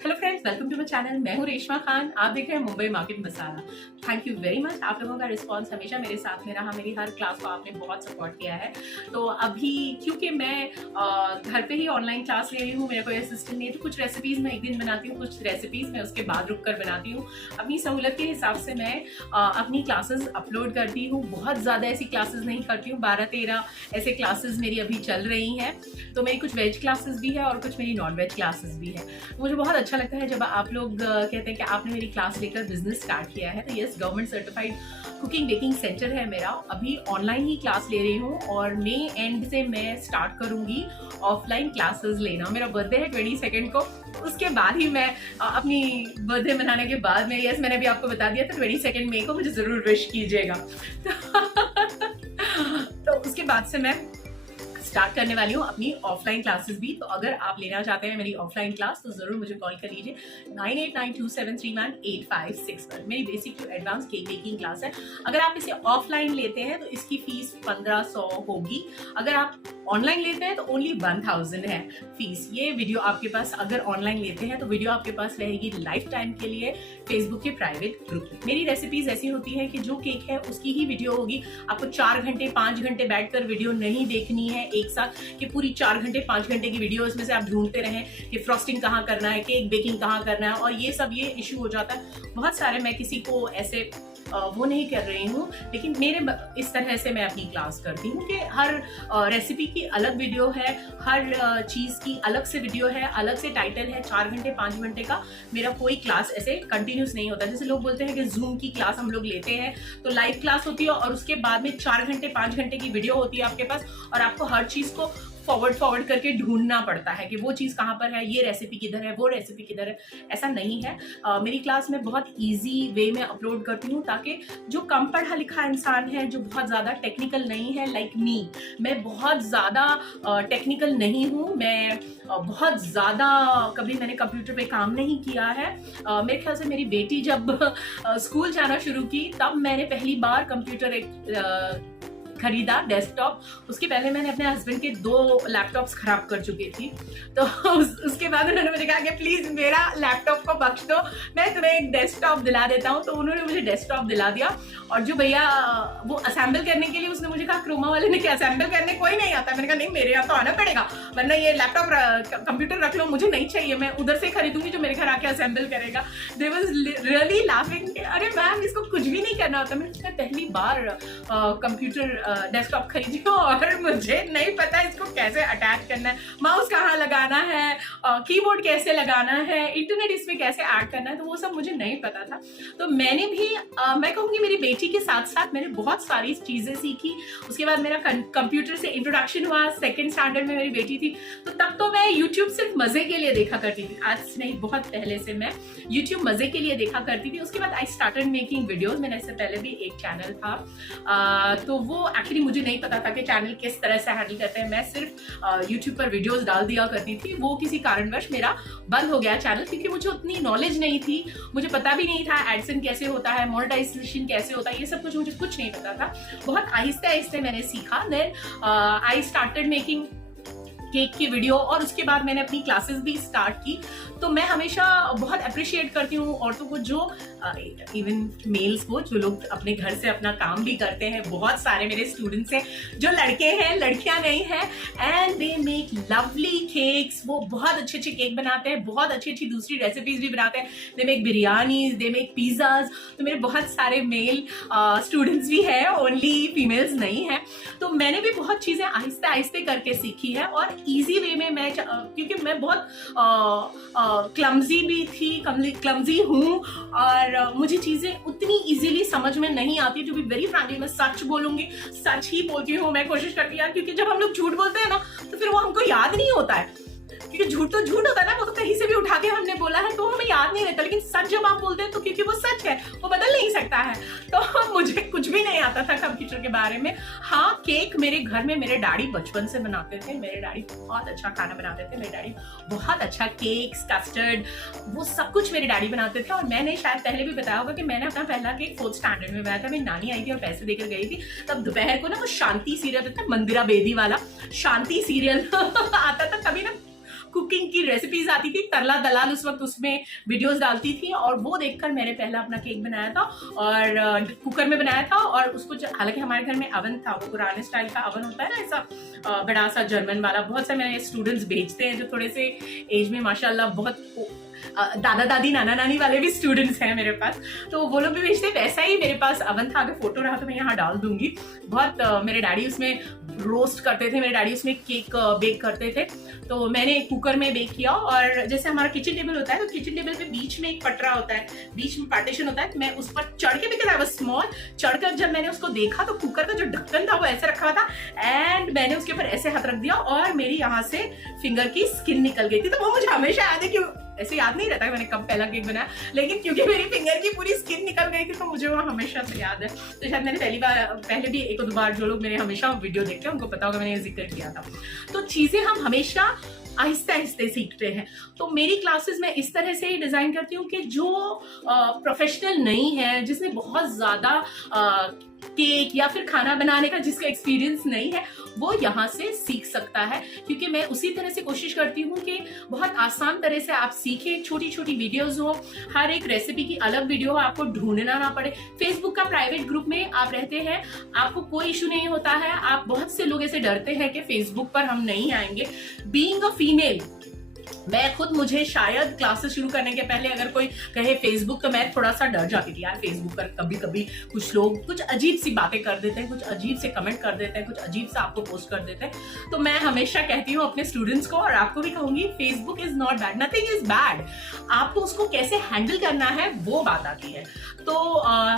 Hello friends, welcome to my channel. मैं हूँ रेशमा खान। आप देख रहे हैं Mumbai market masala. Thank you very much. आप लोगों का रिस्पांस हमेशा मेरे साथ में रहा। मेरी हर क्लास को आपने बहुत सपोर्ट किया है। तो अभी क्योंकि मैं घर पे ही ऑनलाइन क्लास ले रही हूँ, मेरा कोई असिस्टेंट नहीं है, तो कुछ रेसिपीज मैं एक दिन बनाती हूँ, कुछ रेसिपीज मैं उसके बाद रुक कर बनाती हूँ। अपनी सहूलत के हिसाब से मैं अपनी क्लासेस अपलोड करती हूँ। बहुत ज़्यादा ऐसी क्लासेस नहीं करती हूँ, 12-13 ऐसे क्लासेस मेरी अभी चल रही हैं। तो मेरी कुछ वेज क्लासेस भी है और कुछ मेरी नॉन वेज क्लासेस भी है। मुझे बहुत अच्छा लगता है जब आप लोग कहते हैं कि आपने मेरी क्लास लेकर बिजनेस स्टार्ट किया है। तो yes, government certified cooking baking centre है मेरा। अभी ऑनलाइन ही क्लास ले रही हूँ और मई एंड से मैं स्टार्ट करूंगी ऑफलाइन क्लासेस लेना। मेरा बर्थडे है 22 को, उसके बाद ही मैं अपनी बर्थडे मनाने के बाद में, यस मैंने अभी आपको बता दिया, तो 22 मई को मुझे जरूर विश कीजिएगा। तो उसके बाद से मैं स्टार्ट करने वाली हूँ अपनी ऑफलाइन क्लासेस भी। तो अगर आप लेना चाहते हैं मेरी ऑफलाइन क्लास तो जरूर मुझे कॉल कर लीजिए 9892731861। मेरी basic to advance cake baking class है। अगर आप इसे ऑफलाइन लेते हैं तो इसकी फीस 1500 होगी। अगर आप ऑनलाइन लेते हैं तो ओनली 1000 है फीस। ये वीडियो आपके पास, अगर ऑनलाइन लेते हैं तो वीडियो आपके पास रहेगी लाइफ टाइम के लिए फेसबुक के प्राइवेट ग्रुप में। मेरी रेसिपीज ऐसी होती है कि जो केक है उसकी ही वीडियो होगी। आपको 4 घंटे 5 घंटे बैठकर वीडियो नहीं देखनी है एक साथ, कि पूरी 4 घंटे 5 घंटे की वीडियो इसमें से आप ढूंढते रहें कि फ्रॉस्टिंग कहाँ करना है, केक बेकिंग कहाँ करना है, और ये सब ये इशू हो जाता है बहुत सारे। मैं किसी को ऐसे वो नहीं कर रही हूँ, लेकिन मेरे इस तरह से मैं अपनी क्लास करती हूँ कि हर रेसिपी की अलग वीडियो है, हर चीज़ की अलग से वीडियो है, अलग से टाइटल है। 4 घंटे 5 घंटे का मेरा कोई क्लास ऐसे कंटिन्यूस नहीं होता। जैसे लोग बोलते हैं कि जूम की क्लास हम लोग लेते हैं तो लाइव क्लास होती है और उसके बाद में 4 घंटे 5 घंटे की वीडियो होती है आपके पास, और आपको हर चीज़ को फॉरवर्ड करके ढूंढना पड़ता है कि वो चीज़ कहाँ पर है, ये रेसिपी किधर है, वो रेसिपी किधर है। ऐसा नहीं है। मेरी क्लास में बहुत इजी वे में अपलोड करती हूँ ताकि जो कम पढ़ा लिखा इंसान है, जो बहुत ज़्यादा टेक्निकल नहीं है, लाइक मी, मैं बहुत ज़्यादा टेक्निकल नहीं हूँ। मैं बहुत ज़्यादा कभी मैंने कंप्यूटर पे काम नहीं किया है। मेरे ख्याल से मेरी बेटी जब स्कूल जाना शुरू की तब मैंने पहली बार कंप्यूटर खरीदा, डेस्कटॉप। उसके पहले मैंने अपने हस्बैंड के 2 लैपटॉप्स खराब कर चुकी थी। तो उसके बाद उन्होंने मुझे कहा कि प्लीज मेरा लैपटॉप को बख्श दो, मैं तुम्हें एक डेस्कटॉप दिला देता हूँ। तो उन्होंने मुझे डेस्कटॉप दिला दिया। और जो भैया वो असेंबल करने के लिए, उसने मुझे कहा क्रोमा वाले ने कि असेंबल करने कोई नहीं आता। मैंने कहा नहीं, मेरे यहाँ तो आना पड़ेगा, वरना ये लैपटॉप कंप्यूटर रख लो, मुझे नहीं चाहिए, मैं उधर से खरीदूंगी जो मेरे घर आके असेंबल करेगा। दे वाज रियली लाफिंग, अरे मैम इसको कुछ भी नहीं करना होता। मैंने पहली बार कंप्यूटर डेस्कटॉप खरीदी हो और मुझे नहीं पता इसको कैसे अटैच करना है, माउस कहाँ लगाना है, कीबोर्ड कैसे लगाना है, इंटरनेट इसमें कैसे ऐड करना है, तो वो सब मुझे नहीं पता था। तो मैंने भी मैं कहूँगी मेरी बेटी के साथ साथ मैंने बहुत सारी चीज़ें सीखी। उसके बाद मेरा कंप्यूटर से इंट्रोडक्शन हुआ। 2nd स्टैंडर्ड में मेरी बेटी थी, तो तब तो मैं यूट्यूब सिर्फ मज़े के लिए देखा करती थी। आज नहीं, बहुत पहले से मैं यूट्यूब मज़े के लिए देखा करती थी। उसके बाद आई स्टार्टेड मेकिंग वीडियोज़। मैंने इससे पहले भी एक चैनल था, तो वो एक्चुअली मुझे नहीं पता था कि चैनल किस तरह से हैंडल करते हैं। मैं सिर्फ यूट्यूब पर वीडियोस डाल दिया करती थी। वो किसी कारणवश मेरा बंद हो गया चैनल, क्योंकि मुझे उतनी नॉलेज नहीं थी, मुझे पता भी नहीं था एडसेंस कैसे होता है, मोनेटाइजेशन कैसे होता है, ये सब कुछ मुझे कुछ नहीं पता था। बहुत आहिस्ते आहिस्ते मैंने सीखा। Then I started making cake की वीडियो, और उसके बाद मैंने अपनी क्लासेस भी स्टार्ट की। तो मैं हमेशा बहुत अप्रिशिएट करती हूँ औरतों को, जो इवन मेल्स को, जो लोग अपने घर से अपना काम भी करते हैं। बहुत सारे मेरे स्टूडेंट्स हैं जो लड़के हैं, लड़कियां नहीं हैं, and they make lovely cakes. वो बहुत अच्छे अच्छे केक बनाते हैं, बहुत अच्छी अच्छी दूसरी रेसिपीज भी बनाते हैं। They make biryanis, they make pizzas. तो मेरे बहुत सारे मेल स्टूडेंट्स भी हैं, ओनली फीमेल्स नहीं है। तो मैंने भी बहुत चीज़ें आहिस्ते आहिस्ते करके सीखी है, और ईजी वे में मैं, क्योंकि मैं बहुत क्लमजी भी थी, क्लमजी हूँ, और मुझे चीजें उतनी इजीली समझ में नहीं आती। टू बी वेरी फ्रैंकली, मैं सच बोलूंगी, सच ही बोलती हूँ। मैं कोशिश करती हूँ यार, क्योंकि जब हम लोग झूठ बोलते हैं ना तो फिर वो हमको याद नहीं होता है, क्योंकि झूठ तो झूठ होता है ना, वो तो कहीं से भी उठा के हमने बोला है तो हमें याद नहीं रहता। लेकिन सच जब आप बोलते हैं तो क्योंकि वो सच है, वो बदल नहीं सकता है। तो मुझे कुछ भी नहीं आता था कंप्यूटर के बारे में। हाँ, केक मेरे घर में मेरे डैडी बचपन से बनाते थे। मेरे डैडी बहुत अच्छा खाना बनाते थे। मेरे डैडी बहुत अच्छा केक्स, कस्टर्ड, वो सब कुछ मेरे डैडी बनाते थे। और मैंने शायद पहले भी बताया होगा कि मैंने अपना पहला केक 4th स्टैंडर्ड में बनाया था। मेरी नानी आई थी और पैसे देकर गई थी। तब दोपहर को ना वो शांति सीरियल था, मंदिरा बेदी वाला शांति सीरियल आता था, तभी ना कुकिंग की रेसिपीज आती थी। तरला दलाल उस वक्त उसमें वीडियोस डालती थी और वो देखकर मैंने पहला अपना केक बनाया था और कुकर में बनाया था। और उसको हालांकि हमारे घर में अवन था, वो पुराने स्टाइल का अवन होता है ना, ऐसा बड़ा सा जर्मन वाला। बहुत से मेरे स्टूडेंट्स भेजते हैं जो थोड़े से एज में माशाल्लाह बहुत दादा दादी नाना नानी वाले भी स्टूडेंट्स हैं मेरे पास, तो वो लोग भी भेजते हैं। वैसा ही मेरे पास अवन था, अगर फोटो रहा तो मैं यहाँ डाल दूंगी। बहुत मेरे डैडी उसमें रोस्ट करते थे, मेरे डैडी उसमें केक बेक करते थे। तो मैंने कुकर में बेक किया और जैसे हमारा किचन टेबल होता है तो किचन टेबल पे बीच में एक पटरा होता है, बीच में पार्टीशन होता है। मैं उस पर चढ़ के, बिकॉज आई वाज स्मॉल, चढ़कर जब मैंने उसको देखा तो कुकर का जो ढक्कन था वो ऐसे रखा हुआ था एंड मैंने उसके ऊपर ऐसे हाथ रख दिया और मेरी यहाँ से फिंगर की स्किन निकल गई थी। तो वो मुझे हमेशा याद है कि ऐसे याद नहीं रहता है मैंने कब पहला केक बनाया, लेकिन क्योंकि मेरी फिंगर की पूरी स्किन निकल गई थी तो मुझे वो हमेशा से याद है। तो शायद मैंने पहले भी एक दो बार, जो लोग मेरे हमेशा वीडियो देखते हैं उनको पता होगा मैंने ये जिक्र किया था। तो चीजें हम हमेशा आहिस्ते आहिस्ते सीखते हैं। तो मेरी क्लासेस में इस तरह से ही डिजाइन करती हूँ कि जो प्रोफेशनल नहीं है, जिसने बहुत ज्यादा केक या फिर खाना बनाने का जिसका एक्सपीरियंस नहीं है, वो यहाँ से सीख सकता है। क्योंकि मैं उसी तरह से कोशिश करती हूँ कि बहुत आसान तरह से आप सीखें। छोटी छोटी वीडियोस हो, हर एक रेसिपी की अलग वीडियो हो, आपको ढूंढना ना पड़े। फेसबुक का प्राइवेट ग्रुप में आप रहते हैं, आपको कोई इशू नहीं होता है। आप बहुत से लोग ऐसे डरते हैं कि फेसबुक पर हम नहीं आएंगे। बीइंग अ फीमेल, मैं खुद, मुझे शायद क्लासेस शुरू करने के पहले अगर कोई कहे फेसबुक, तो मैं थोड़ा सा डर जाती थी यार। फेसबुक पर कभी कभी कुछ लोग कुछ अजीब सी बातें कर देते हैं, कुछ अजीब से कमेंट कर देते हैं, कुछ अजीब सा आपको पोस्ट कर देते हैं। तो मैं हमेशा कहती हूँ अपने स्टूडेंट्स को और आपको भी कहूंगी, Facebook is not bad, nothing is bad. आपको उसको कैसे हैंडल करना है वो बात आती है। तो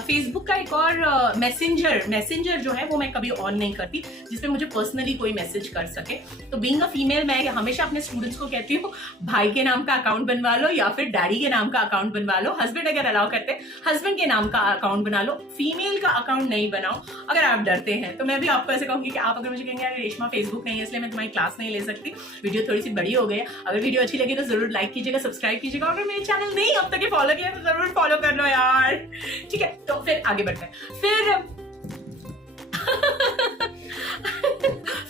फेसबुक का एक और मैसेंजर जो है वो मैं कभी ऑन नहीं करती, जिसमें मुझे पर्सनली कोई मैसेज कर सके। तो बीइंग अ फीमेल, मैं हमेशा अपने स्टूडेंट्स को कहती हूँ, भाई के नाम का अकाउंट बनवा लो या फिर डैडी के नाम का अकाउंट बनवा लो। हस्बैंड अगर अलाउ करते, हस्बैंड के नाम का अकाउंट बना लो। फीमेल का अकाउंट नहीं बनाओ अगर आप डरते हैं। तो मैं भी आपको ऐसे कहूंगी कि आप अगर मुझे कहेंगे यार रेशमा फेसबुक नहीं है इसलिए मैं तुम्हारी क्लास नहीं ले सकती, वीडियो थोड़ी सी बड़ी हो गई है, अगर वीडियो अच्छी लगी तो जरूर लाइक कीजिएगा, सब्सक्राइब कीजिएगा। अगर मेरे चैनल नहीं अब तक फॉलो किया तो जरूर फॉलो कर लो यार, ठीक है। तो फिर आगे बढ़ते हैं। फिर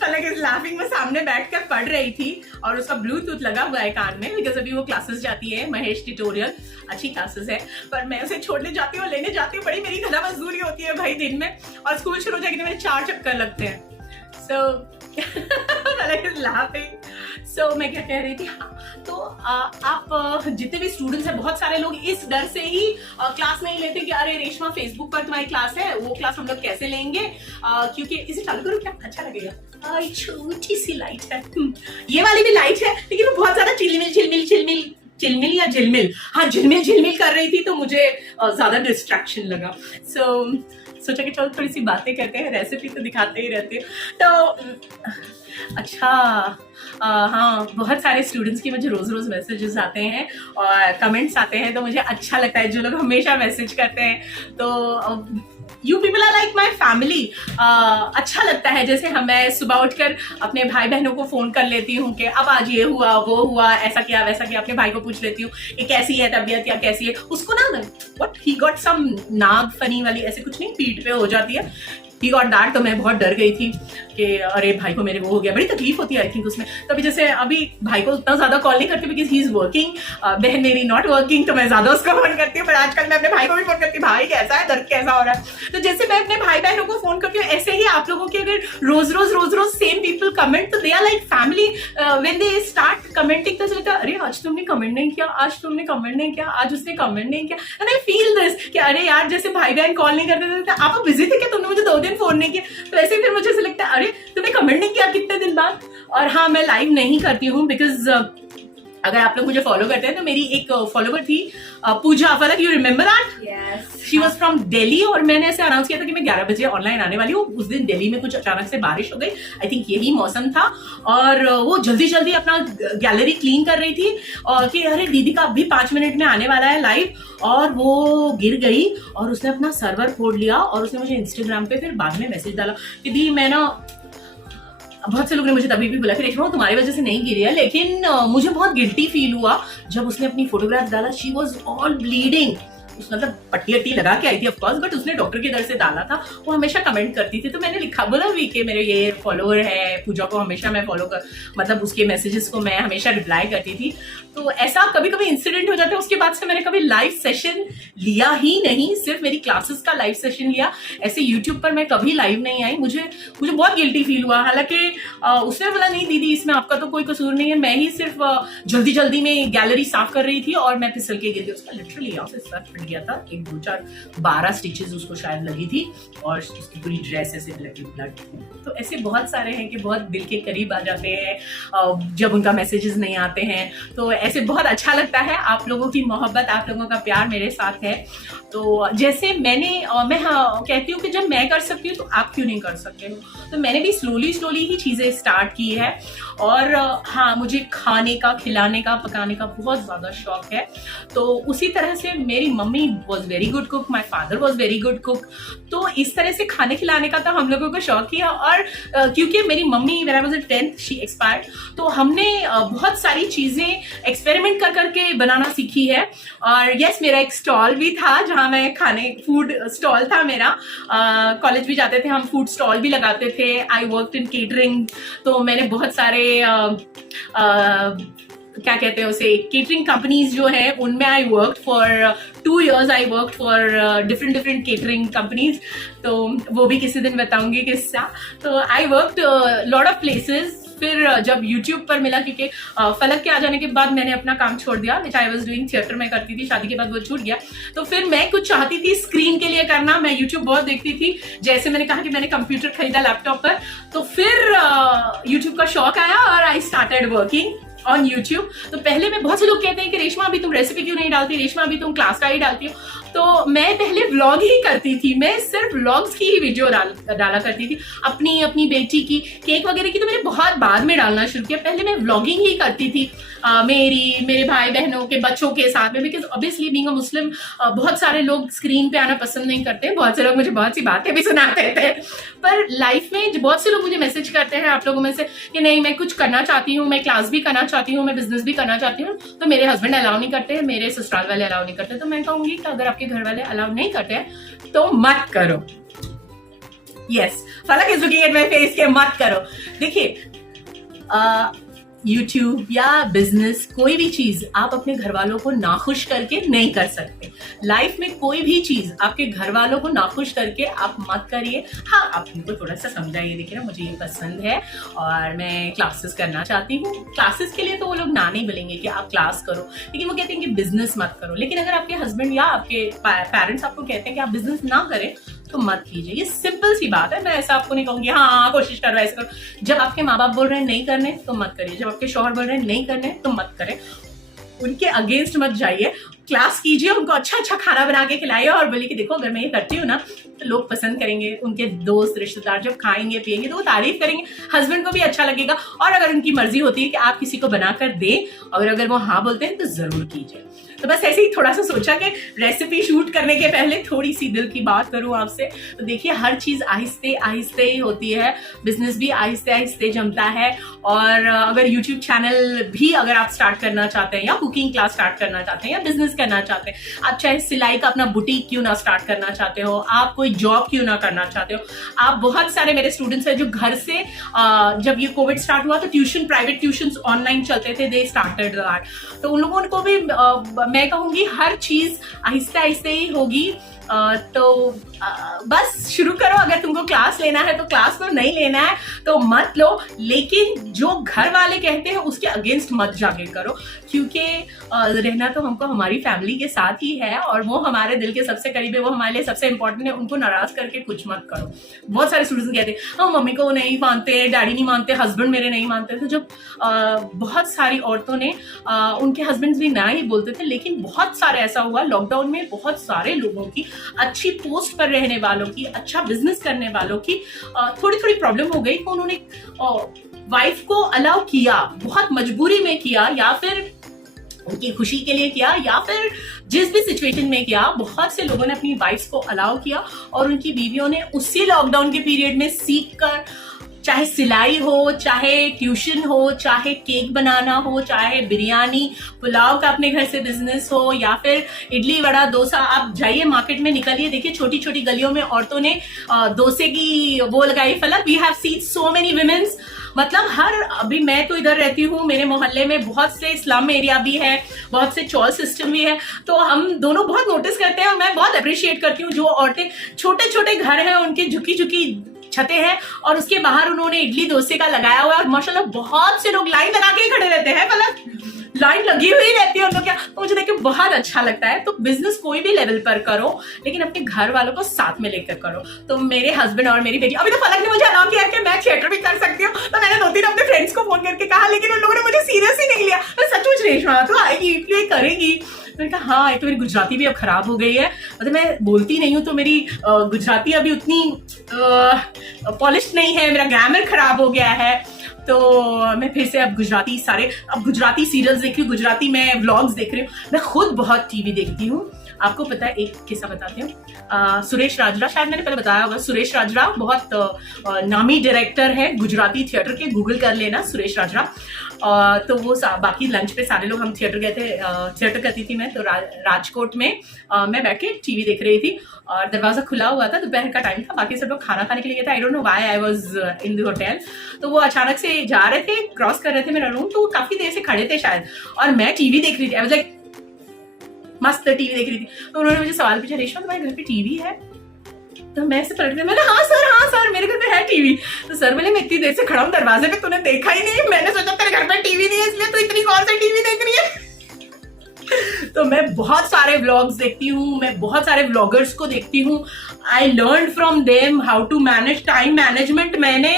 फलक इज लाफिंग, मैं सामने बैठकर पढ़ रही थी और उसका ब्लूटूथ लगा हुआ है कान में, बिकॉज अभी वो क्लासेस जाती है, महेश ट्यूटोरियल, अच्छी क्लासेस है, पर मैं उसे छोड़ने जाती हूँ, लेने जाती हूँ, बड़ी मेरी घना मजदूरी होती है भाई दिन में, और स्कूल शुरू हो जाएगी तो मेरे 4 चक्कर लगते हैं। फलक इज लाफिंग। सो मैं क्या कह रही थी, हाँ, तो आप जितने भी स्टूडेंट्स हैं, बहुत सारे लोग इस डर से ही क्लास नहीं लेते कि अरे रेशमा फेसबुक पर तुम्हारी क्लास है, वो क्लास हम लोग कैसे लेंगे, क्योंकि इसे चालू करो क्या अच्छा लगेगा। छोटी सी लाइट है, ये वाली भी लाइट है, लेकिन वो बहुत ज्यादा चिलमिल या झिलमिल, हाँ झिलमिल कर रही थी, तो मुझे ज्यादा डिस्ट्रैक्शन लगा। सोचा कि चलो थोड़ी सी बातें करते हैं, रेसिपी तो दिखाते ही रहते हैं। तो अच्छा, हाँ, बहुत सारे स्टूडेंट्स की मुझे रोज मैसेजेस आते हैं और कमेंट्स आते हैं, तो मुझे अच्छा लगता है। जो लोग हमेशा मैसेज करते हैं, तो you people are like my family. अच्छा लगता है। जैसे मैं सुबह उठकर अपने भाई बहनों को फोन कर लेती हूँ कि अब आज ये हुआ, वो हुआ, ऐसा किया वैसा किया, अपने भाई को पूछ लेती हूँ कि कैसी है तबीयत या कैसी है। उसको ना व्हाट ही गॉट सम नाग फनी वाली, ऐसे कुछ नहीं, पीठ पे हो जाती है, ही गॉट दैट। तो मैं बहुत डर गई थी कि अरे भाई को मेरे वो हो गया, बड़ी तकलीफ होती है आई थिंक उसमें। तभी जैसे अभी भाई को उतना ज्यादा कॉल नहीं करती बिकॉज ही इज वर्किंग, बहन मेरी नॉट वर्किंग, तो मैं ज्यादा उसको फोन करती हूँ। पर आजकल मैं अपने भाई को भी फोन करती हूँ, भाई कैसा है, दर्द कैसा हो रहा है। तो जैसे मैं अपने भाई बहनों को फोन करती हूँ, ऐसे ही आप लोगों के अगर रोज रोज सेम पीपल कमेंट, तो they are like family. When they start commenting तो लगता है अरे आज तुमने कमेंट नहीं किया, आज तुमने कमेंट नहीं किया, आज उसने कमेंट नहीं किया। एंड आई फील दिस कि अरे यार, जैसे भाई बहन कॉल नहीं करते थे, आप बिजी थे क्या, तुमने मुझे 2 दिन फोन नहीं किया। तो ऐसे फिर मुझे ऐसा लगता है अरे तुमने कमेंट नहीं किया कितने दिन बाद। और हाँ, मैं लाइव नहीं करती हूँ बिकॉज अगर आप लोग मुझे फॉलो करते हैं तो मेरी एक फॉलोवर थी पूजा फलक, you remember that? Yes, she was from Delhi, और मैंने ऐसे अनाउंस किया था कि मैं 11 बजे ऑनलाइन आने वाली हूँ। उस दिन दिल्ली में कुछ अचानक से बारिश हो गई, आई थिंक यही मौसम था, और वो जल्दी अपना गैलरी क्लीन कर रही थी और कि अरे दीदी का अभी 5 मिनट में आने वाला है लाइव, और वो गिर गई और उसने अपना सर्वर फोड़ लिया। और उसने मुझे इंस्टाग्राम पे फिर बाद में मैसेज डाला कि दी मैं ना, बहुत से लोगों ने मुझे तभी भी बोला कि रेशमा तुम्हारी वजह से नहीं गिरी है, लेकिन मुझे बहुत गिल्टी फील हुआ जब उसने अपनी फोटोग्राफ डाला। शी वॉज ऑल ब्लीडिंग, मतलब पट्टी अट्टी लगा के आई थी ऑफकोर्स, बट उसने डॉक्टर के दर से डाला था। वो हमेशा कमेंट करती थी, तो मैंने लिखा बोला भी कि मेरे ये फॉलोअर है, पूजा को हमेशा मैं फॉलो कर, मतलब उसके मैसेजेस को मैं हमेशा रिप्लाई करती थी। तो ऐसा कभी कभी इंसिडेंट हो जाता है। उसके बाद से मैंने कभी लाइव सेशन लिया ही नहीं, सिर्फ मेरी क्लासेस का लाइव सेशन लिया। ऐसे यूट्यूब पर मैं कभी लाइव नहीं आई। मुझे बहुत गिल्टी फील हुआ। हालांकि उसने बोला नहीं दीदी इसमें आपका तो कोई कसूर नहीं है, मैं ही सिर्फ जल्दी जल्दी में गैलरी साफ कर रही थी और मैं फिसल के गिरी। उसका लिटरली यहाँ से सर फट गया था, 1 2 4 12 स्टिचेस उसको शायद लगी थी और उसकी पूरी ड्रेस ऐसे ब्लड। तो ऐसे बहुत सारे हैं कि बहुत दिल के करीब आ जाते हैं जब उनका मैसेजेस नहीं आते हैं। तो ऐसे बहुत अच्छा लगता है। आप लोगों की मोहब्बत, आप लोगों का प्यार मेरे साथ है। तो जैसे मैं कहती हूँ कि जब मैं कर सकती हूँ तो आप क्यों नहीं कर सकते हो। तो मैंने भी स्लोली ही चीजें स्टार्ट की है। और हाँ, मुझे खाने का, खिलाने का, पकाने का बहुत ज्यादा शौक है। तो उसी तरह से मेरी mummy was very good cook, my father was very good cook. तो इस तरह से खाने खिलाने का तो हम लोगों को शौक ही है। और क्योंकि मेरी mummy when I was in 10th she expired, तो हमने बहुत सारी चीजें एक्सपेरिमेंट कर करके बनाना सीखी है। और यस, मेरा एक स्टॉल भी था जहाँ मैं फूड स्टॉल था मेरा। कॉलेज भी जाते थे हम, फूड स्टॉल भी लगाते थे। I worked in catering. तो मैंने बहुत सारे क्या कहते हैं उसे, केटरिंग कंपनीज जो है उनमें I work for 2 years। I work for different catering companies. तो वो भी किसी दिन बताऊंगी किस्सा। तो I worked lot of places. फिर जब YouTube पर मिला, क्योंकि फलक के आ जाने के बाद मैंने अपना काम छोड़ दिया, विच आई वाज डूइंग थिएटर में करती थी, शादी के बाद वो छूट गया। तो फिर मैं कुछ चाहती थी स्क्रीन के लिए करना। मैं YouTube बहुत देखती थी, जैसे मैंने कहा कि मैंने कंप्यूटर खरीदा लैपटॉप पर। तो फिर YouTube का शौक आया और I started working on YouTube। तो पहले में बहुत से लोग कहते हैं कि रेशमा अभी तुम रेसिपी क्यों नहीं डालती, रेशमा अभी तुम क्लास का ही डालती हो। तो मैं पहले व्लॉग ही करती थी। मैं सिर्फ व्लॉग्स की ही वीडियो डाला करती थी, अपनी बेटी की, केक वगैरह की तो मैंने बहुत बाद में डालना शुरू किया। पहले मैं व्लॉगिंग ही करती थी मेरे भाई बहनों के बच्चों के साथ में। बिकॉज ऑब्वियसली बीइंग अ मुस्लिम बहुत सारे लोग स्क्रीन पे आना पसंद नहीं करते। बहुत से लोग मुझे बहुत सी बातें भी सुनाते थे। पर लाइफ में बहुत से लोग मुझे मैसेज करते हैं आप लोगों में से कि नहीं मैं कुछ करना चाहती हूँ, मैं क्लास भी करना चाहती हूँ, मैं बिजनेस भी करना चाहती हूँ, तो मेरे हस्बैंड अलाउ नहीं करते, मेरे ससुराल वाले अलाउ नहीं करते। तो मैं कहूंगी कि अगर आपके घर वाले अलाउ नहीं करते हैं तो मत करो। यस, फलक is looking at my face के मत करो। देखिए, YouTube या बिजनेस, कोई भी चीज आप अपने घर वालों को नाखुश करके नहीं कर सकते। लाइफ में कोई भी चीज आपके घर वालों को नाखुश करके आप मत करिए। हाँ, आप उनको थोड़ा सा समझाइए, देखिए ना मुझे ये पसंद है और मैं क्लासेस करना चाहती हूँ। क्लासेस के लिए तो वो लोग ना नहीं बोलेंगे कि आप क्लास करो, लेकिन वो कहते हैं कि बिजनेस मत करो। लेकिन अगर आपके हस्बैंड या आपके पेरेंट्स आपको कहते हैं कि आप बिजनेस ना करें तो मत कीजिए। ये सिंपल सी बात है। मैं ऐसा आपको नहीं कहूंगी हाँ कोशिश कर रहा है, ऐसा करो। जब आपके माँ बाप बोल रहे हैं नहीं करने तो मत करिए, जब आपके शौहर बोल रहे हैं नहीं करने तो मत करें। उनके अगेंस्ट मत जाइए, क्लास कीजिए, उनको अच्छा अच्छा खाना बना के खिलाइए और बोलिए कि देखो अगर मैं ये करती हूँ ना तो लोग पसंद करेंगे। उनके दोस्त रिश्तेदार जब खाएंगे पिएंगे तो वो तारीफ करेंगे, हस्बैंड को भी अच्छा लगेगा। और अगर उनकी मर्जी होती है कि आप किसी को बनाकर दें और अगर वो हाँ बोलते हैं तो जरूर कीजिए। तो बस ऐसे ही थोड़ा सा सोचा कि रेसिपी शूट करने के पहले थोड़ी सी दिल की बात करूं आपसे। तो देखिए, हर चीज आहिस्ते आहिस्ते ही होती है, बिजनेस भी आहिस्ते आहिस्ते जमता है। और अगर यूट्यूब चैनल भी अगर आप स्टार्ट करना चाहते हैं या कुकिंग क्लास स्टार्ट करना चाहते हैं या बिजनेस करना चाहते हैं, आप चाहे सिलाई का अपना बुटीक क्यों ना स्टार्ट करना चाहते हो, आप कोई जॉब क्यों ना करना चाहते हो, आप बहुत सारे मेरे स्टूडेंट्स हैं जो घर से जब ये कोविड स्टार्ट हुआ तो ट्यूशन, प्राइवेट ट्यूशन ऑनलाइन चलते थे, दे स्टार्टेड दैट। तो उन लोगों को भी मैं कहूंगी हर चीज आहिस्ते आहिस्ते ही होगी। तो बस शुरू करो। अगर तुमको क्लास लेना है तो क्लास लो, नहीं लेना है तो मत लो। लेकिन जो घर वाले कहते हैं उसके अगेंस्ट मत जाके करो, क्योंकि रहना तो हमको हमारी फैमिली के साथ ही है और वो हमारे दिल के सबसे करीब है, वो हमारे लिए सबसे इंपॉर्टेंट है। उनको नाराज करके कुछ मत करो। बहुत सारे स्टूडेंट्स कहते हैं हाँ मम्मी को नहीं मानते, डैडी नहीं मानते, हस्बैंड मेरे नहीं मानते। तो जब बहुत सारी औरतों ने उनके हस्बैंड भी ना ही बोलते थे, लेकिन बहुत सारे ऐसा हुआ लॉकडाउन में, बहुत सारे लोगों की, अच्छी पोस्ट पर रहने वालों की, अच्छा बिजनेस करने वालों की थोड़ी थोड़ी प्रॉब्लम हो गई तो उन्होंने वाइफ को अलाउ किया, बहुत मजबूरी में किया या फिर उनकी खुशी के लिए किया या फिर जिस भी सिचुएशन में किया। बहुत से लोगों ने अपनी वाइफ्स को अलाउ किया और उनकी बीवियों ने उसी लॉकडाउन के पीरियड में सीख कर चाहे सिलाई हो, चाहे ट्यूशन हो, चाहे केक बनाना हो, चाहे बिरयानी पुलाव का अपने घर से बिजनेस हो, या फिर इडली वड़ा डोसा, आप जाइए मार्केट में निकलिए, देखिए छोटी छोटी गलियों में औरतों ने डोसे की वो लगाई फलक। We have seen so many womens, मतलब अभी मैं तो इधर रहती हूँ, मेरे मोहल्ले में बहुत से स्लम एरिया भी है, बहुत से चॉल सिस्टम भी है, तो हम दोनों बहुत नोटिस करते हैं और मैं बहुत अप्रिशिएट करती हूँ जो औरतें छोटे छोटे घर हैं उनके झुकी झुकी छतें हैं और उसके बाहर उन्होंने इडली डोसे का लगाया हुआ है और माशाल्लाह बहुत से लोग लाइन लगा के खड़े रहते हैं, मतलब लाइन लगी हुई रहती है उन लोग क्या, तो मुझे देख के बहुत अच्छा लगता है। तो बिजनेस कोई भी लेवल पर करो लेकिन अपने घर वालों को साथ में लेकर करो। तो मेरे हस्बैंड और मेरी बेटी, अभी तो फलक ने मुझे अलाउ किया कि मैं थिएटर भी कर सकती हूँ, तो मैंने 2-3 अपने फ्रेंड्स को फोन करके कहा, लेकिन उन लोगों ने मुझे सीरियस ही नहीं लिया। मैं सचमुच रेशमा तो आएगी इसलिए करेगी, मैंने कहा हाँ, एक तो मेरी गुजराती भी अब खराब हो गई है, मतलब मैं बोलती नहीं हूँ तो मेरी गुजराती अभी उतनी पॉलिश नहीं है, मेरा ग्रामर खराब हो गया है, तो मैं फिर से अब गुजराती सीरियल्स देख रही हूँ, गुजराती मैं व्लॉग्स देख रही हूँ। मैं खुद बहुत टीवी देखती हूँ। आपको पता है, एक किस्सा बताती हूँ। सुरेश राजरा, शायद मैंने पहले बताया होगा, सुरेश राजरा बहुत नामी डायरेक्टर है गुजराती थिएटर के, गूगल कर लेना सुरेश राजरा। तो वो बाकी लंच पे सारे लोग हम थिएटर गए थे, थिएटर करती थी मैं, तो राजकोट में मैं बैठ के टीवी देख रही थी और दरवाजा खुला हुआ था, दोपहर का टाइम था, बाकी सब लोग खाना खाने के लिए गए थे। I don't know why I was in the hotel. तो वो अचानक से जा रहे थे, क्रॉस कर रहे थे मेरा रूम, तो वो काफी देर से खड़े थे शायद, और मैं टीवी देख रही थी। आई वाज लाइक मस्त टीवी देख रही थी। तो उन्होंने मुझे सवाल पूछा, रेशमा तुम्हारे घर पे टीवी है? तो मैं ऐसे पलट गई, मैंने हाँ सर मेरे घर पे है टीवी। तो सर बोले, मैं इतनी देर से खड़ा हूँ दरवाजे पे, तूने देखा ही नहीं? मैंने सोचा तेरे घर पे टीवी नहीं है इसलिए तू इतनी कौन सी टीवी देख रही है। तो मैं बहुत सारे व्लॉग्स देखती हूँ, मैं बहुत सारे व्लॉगर्स को देखती हूँ। I learn from them how to manage time management. मैंने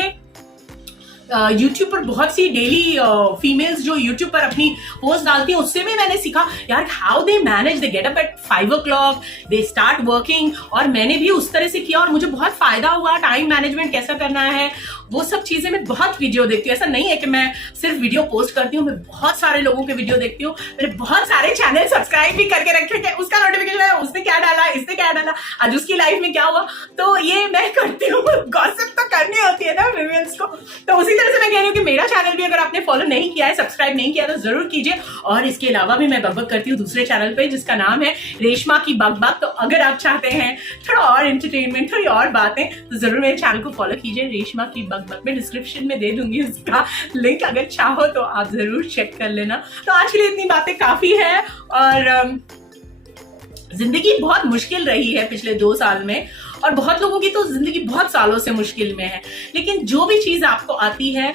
यूट्यूब पर बहुत सी डेली फीमेल्स जो यूट्यूब पर अपनी पोस्ट डालती हैं, उससे भी मैंने सीखा यार how they manage, they get up at 5 o'clock, they start working, और मैंने भी उस तरह से किया और मुझे बहुत फायदा हुआ। टाइम मैनेजमेंट कैसा करना है वो सब चीजें मैं बहुत वीडियो देखती हूँ। ऐसा नहीं है कि मैं सिर्फ वीडियो पोस्ट करती हूँ, मैं बहुत सारे लोगों के वीडियो देखती हूँ। मैंने बहुत सारे चैनल सब्सक्राइब भी करके रखे कि उसका नोटिफिकेशन है, उसने क्या डाला, इसने क्या डाला, आज उसकी लाइफ में क्या हुआ, तो ये मैं करती हूँ। गॉसिप तो करनी होती है ना विमेंस को। तो उसी तरह से मैं कह रही हूँ कि मेरा चैनल भी अगर आपने फॉलो नहीं किया है, सब्सक्राइब नहीं किया, तो जरूर कीजिए। और इसके अलावा भी मैं बकबक करती हूँ दूसरे चैनल पे जिसका नाम है रेशमा की बकबक। तो अगर आप चाहते हैं थोड़ा और एंटरटेनमेंट, थोड़ी और बातें, तो जरूर मेरे चैनल को फॉलो कीजिए, रेशमा की बकबक। मैं डिस्क्रिप्शन में दे दूंगी उसका लिंक, अगर चाहो तो आप जरूर चेक कर लेना। तो आज के लिए इतनी बातें काफी है। और जिंदगी बहुत मुश्किल रही है पिछले 2 साल में, और बहुत लोगों की तो जिंदगी बहुत सालों से मुश्किल में है। लेकिन जो भी चीज आपको आती है,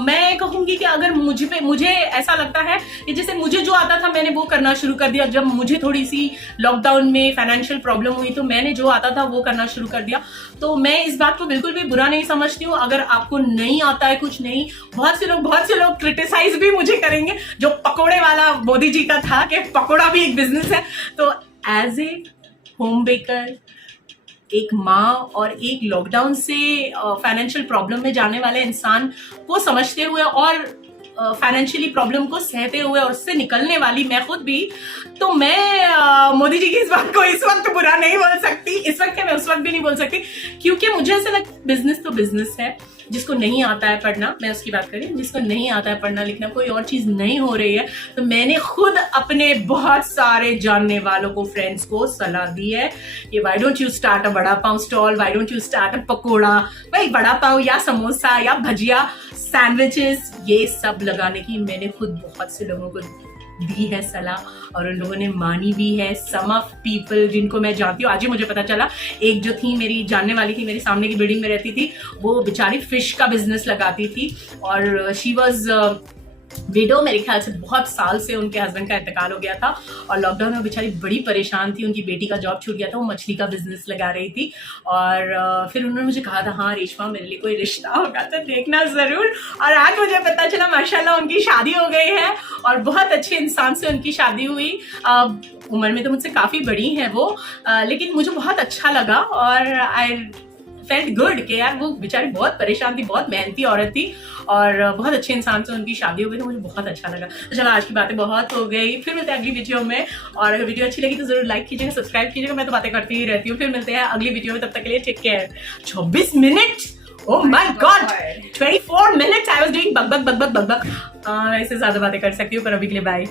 मैं कहूंगी कि अगर मुझे ऐसा लगता है कि जैसे मुझे जो आता था मैंने वो करना शुरू कर दिया। जब मुझे थोड़ी सी लॉकडाउन में फाइनेंशियल प्रॉब्लम हुई तो मैंने जो आता था वो करना शुरू कर दिया। तो मैं इस बात को बिल्कुल भी बुरा नहीं समझती हूँ। अगर आपको नहीं आता है कुछ नहीं, बहुत से लोग क्रिटिसाइज भी मुझे करेंगे, जो पकोड़े वाला मोदी जी का था कि पकोड़ा भी एक बिजनेस है। तो एज ए होम बेकर, एक माँ और एक लॉकडाउन से फाइनेंशियल प्रॉब्लम में जाने वाले इंसान को समझते हुए और फाइनेंशियली प्रॉब्लम को सहते हुए और उससे निकलने वाली मैं खुद भी, तो मैं मोदी जी की इस बात को इस वक्त बुरा नहीं बोल सकती। इस वक्त मैं उस वक्त भी नहीं बोल सकती, क्योंकि मुझे ऐसा लगता है बिजनेस तो बिजनेस है। जिसको नहीं आता है पढ़ना, मैं उसकी बात करी, जिसको नहीं आता है पढ़ना लिखना, कोई और चीज नहीं हो रही है, तो मैंने खुद अपने बहुत सारे जानने वालों को, फ्रेंड्स को सलाह दी है कि why don't you start a vada pav stall, why don't you start a pakora, भाई वड़ा पाव या समोसा या भजिया, सैंडविचेस, ये सब लगाने की मैंने खुद बहुत से लोगों को दी है सलाह, और उन लोगों ने मानी भी है। सम ऑफ पीपल जिनको मैं जानती हूँ, आज ही मुझे पता चला, एक जो थी मेरी जानने वाली थी, मेरी सामने की बिल्डिंग में रहती थी, वो बेचारी फिश का बिजनेस लगाती थी और शी वॉज विडो। मेरे ख्याल से बहुत साल से उनके हस्बैंड का इंतकाल हो गया था और लॉकडाउन में बेचारी बड़ी परेशान थी, उनकी बेटी का जॉब छूट गया था, वो मछली का बिजनेस लगा रही थी। और फिर उन्होंने मुझे कहा था, हाँ रेशमा मेरे लिए कोई रिश्ता होगा तो देखना जरूर। और आज मुझे पता चला माशाल्लाह उनकी शादी हो गई है और बहुत अच्छे इंसान से उनकी शादी हुई। उम्र में तो मुझसे काफी बड़ी है वो, लेकिन मुझे बहुत अच्छा लगा और आई फेल्ट गुड कि यार वो बेचारी बहुत परेशान थी, बहुत मेहनती औरत थी और बहुत अच्छे इंसान से उनकी शादी हो गई, तो मुझे बहुत अच्छा लगा। तो चलो आज की बातें बहुत हो गई, फिर मिलते हैं अगली वीडियो में। और अगर वीडियो अच्छी लगी तो जरूर लाइक कीजिएगा, सब्सक्राइब कीजिएगा। मैं तो बातें करती ही रहती हूँ। फिर मिलते हैं अगली वीडियो में, तब तक के लिए take care. 26 minute Oh my God! 24 minutes I was doing बक बक बक बक बक बक। इससे ज्यादा बातें कर सकती हूँ, पर अभी के लिए बाय।